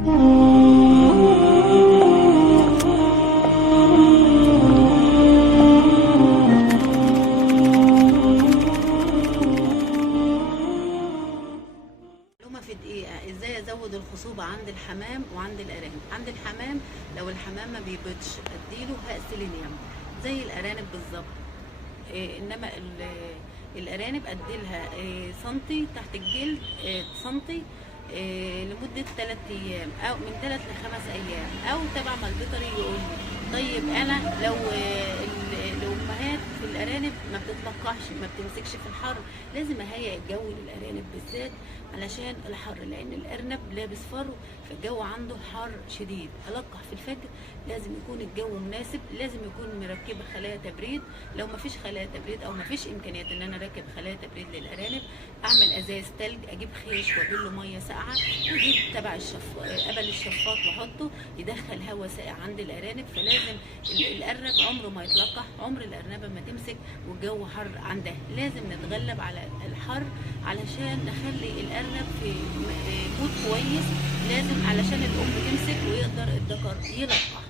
في دقيقة ازاي ازود الخصوبة عند الحمام وعند الارانب. عند الحمام لو الحمام ما بيبيضش اديله هاء سيلينيوم زي الارانب بالظبط. انما الارانب اديلها سنتي تحت الجلد، سنتي لمدة 3 ايام او من 3 ل5 ايام، او تبع ما البيطري يقول لي. طيب انا لو الامهات في الارانب ما بتتلقحش، ما بتمسكش في الحر، لازم اهيئ الجو للارانب بالذات علشان الحر، لان الارنب لابس فرو فالجو عنده حر شديد. القح في الفجر، لازم يكون الجو مناسب، لازم يكون مركبه خلايا تبريد. لو ما فيش خلايا تبريد او ما فيش امكانيات ان انا اركب خلايا تبريد للارانب، اعمل ازاز تلج، اجيب خيش وابله ميه ساقعه، واجيب تبع قبل الشفاط واحطه يدخل هواء ساقع عند الارانب. فلازم الارنب عمره ما يتلقح، عمر الارنبه ما تمسك والجو حر عندها. لازم نتغلب على الحر علشان نخلي الارنب في مود كويس، لازم علشان الام تمسك ويقدر الذكر يلقح.